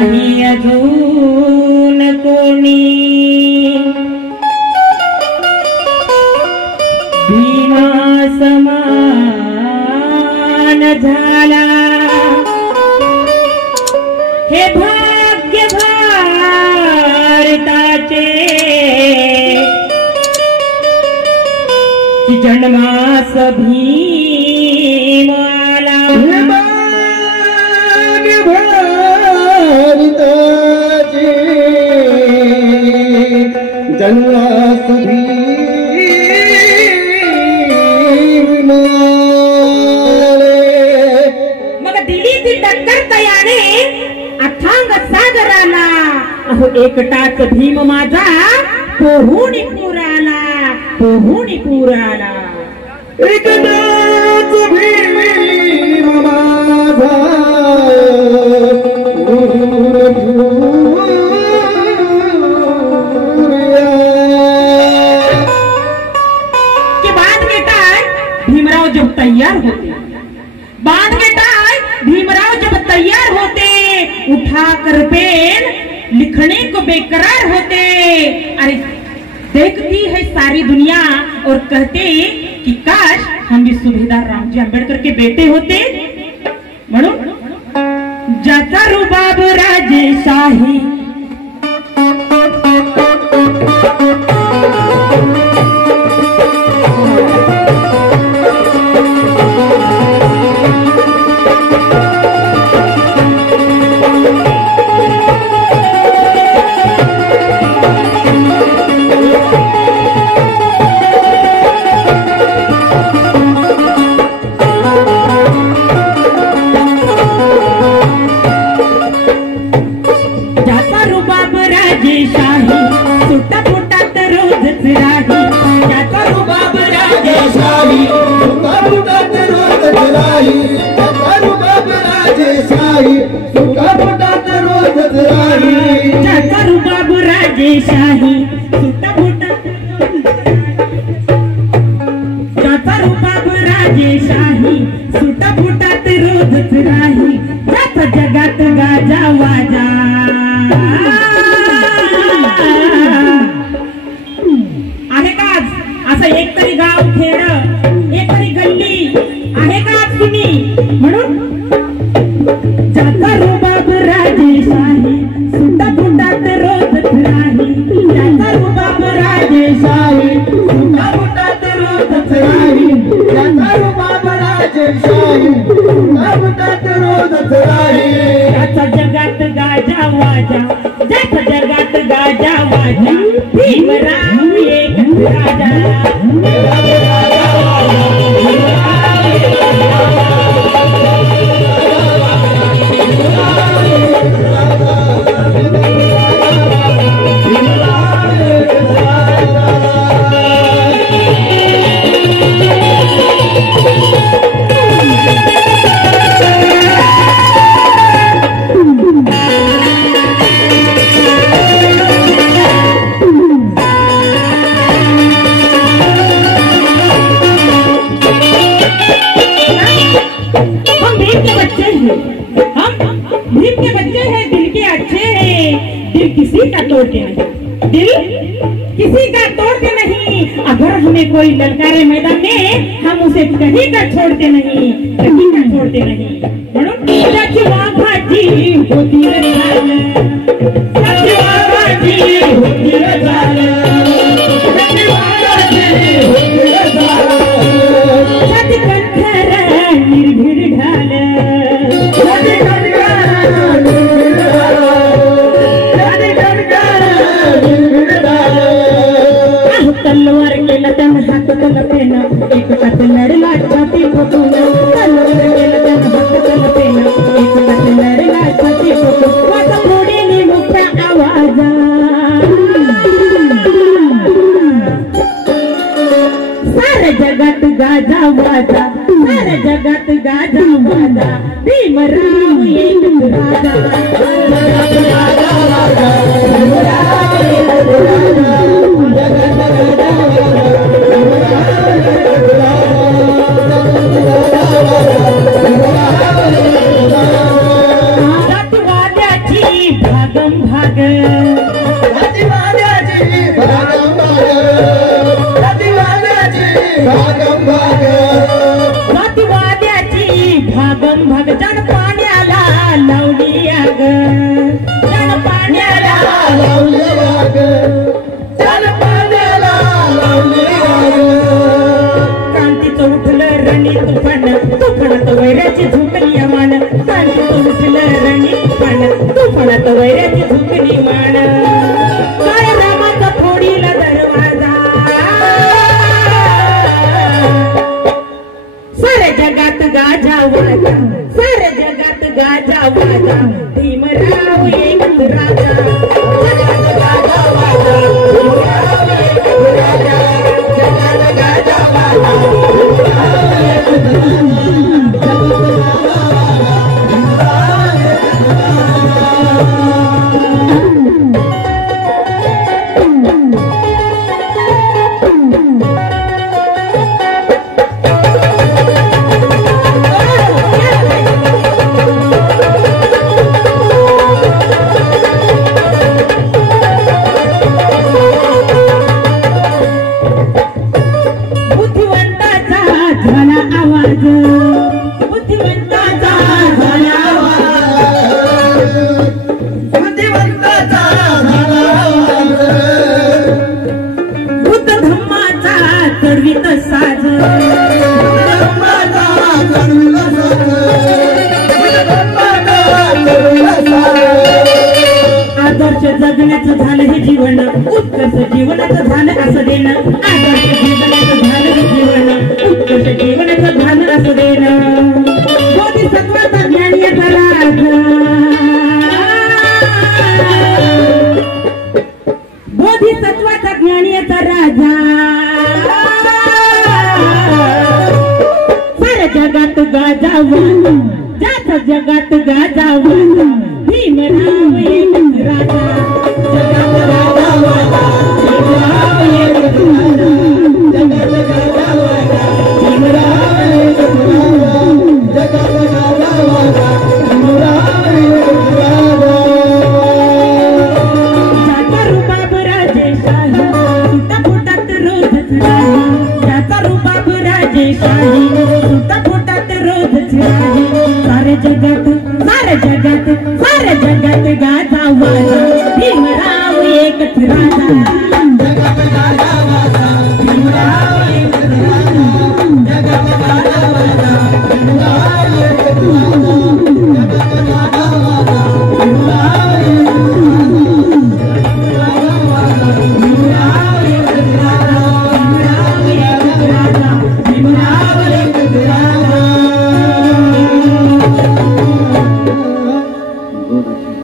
नाही अजून कोणी भीमा समान झाला हे भाग्य भारताचे की जन्मास भीम आला जन्मास भीम मग दिली ती टक्कर तयाने अथांग सागराला अहो एकटाच भीम माझा पोहून पुराला पोहून पुराला एकटाच भीम माझा तैयार होते बाद में टाइम भीमराव जब तैयार होते उठा कर पेन लिखने को बेकरार होते अरे देखती है सारी दुनिया और कहते कि काश हम भी सुभेदार रामजी आंबेडकर के बेटे होते म्हणून ज्याचा रुबाब राजेशाही शाही सुटा मोठा ज्याचा रुबाब राजेशाही सुटा फुटात रोजच राही ज्याचा जगात गाजा वाजा आहे का असं एक तरी गाव खेड एक तरी गल्ली आहे का तुम्ही म्हणून ज्याचा रुबाब राजेशाही सुटा फुटात रोजच राही ज्याचा रुबाब राजेशाही सुटा फुटात रोजच राही ज्याचा रुबाब राजेशाही सुटा फुटात रोजच राही ज्याचा जगात गाजा वाजा ज्याचा जगात गाजा वाजा भीमराव एकच राजा किसी का तोड़ते नहीं दिल किसी का तोड़ते नहीं अगर हमें कोई ललकारे मैदान में हम उसे कहीं का छोड़ते नहीं कहीं का छोड़ते नहीं म्हणून सचवा भाजी होती रे सचवा भाजी होती रे सचवा भाजी होती रे सचकंठर निर्भीड ढाल तलवार केला त्यानं हात तलपेन एक हात लढला छाती फुटून तलवार केला त्यानं हात तलपेन एक हात लढला छाती फुटून वाचा फोडीने मोठ्या आवाजा साऱ्या जगात गाजा वाजा साऱ्या जगात गाजा वाजा भीमराव एकच राजा वैऱ्याची झुकणी मान काय रामाचा फोडीला दरवाजा साऱ्या जगात गाजा वाजा साऱ्या जगात गाजा वाजा भीमराव एकच राजा जगात गाजा वाजा भीमराव एकच राजा जगात गाजा वाजा भीमराव एकच आदर्श जगण्याचं झालं हे जीवन उत्कर्ष जीवनाचं झालं असं देणं आदर्श जीवनाचं झालं हे जीवन उत्कर्ष जीवनाचं झालं असं देणं बोधिसत्वाचा ज्ञानीयाचा राजा बोधिसत्वाचा ज्ञानीयाचा राजा साऱ्या जगात गाजावा ज्याच्या जगात गाजावा भीमराव एकच राजा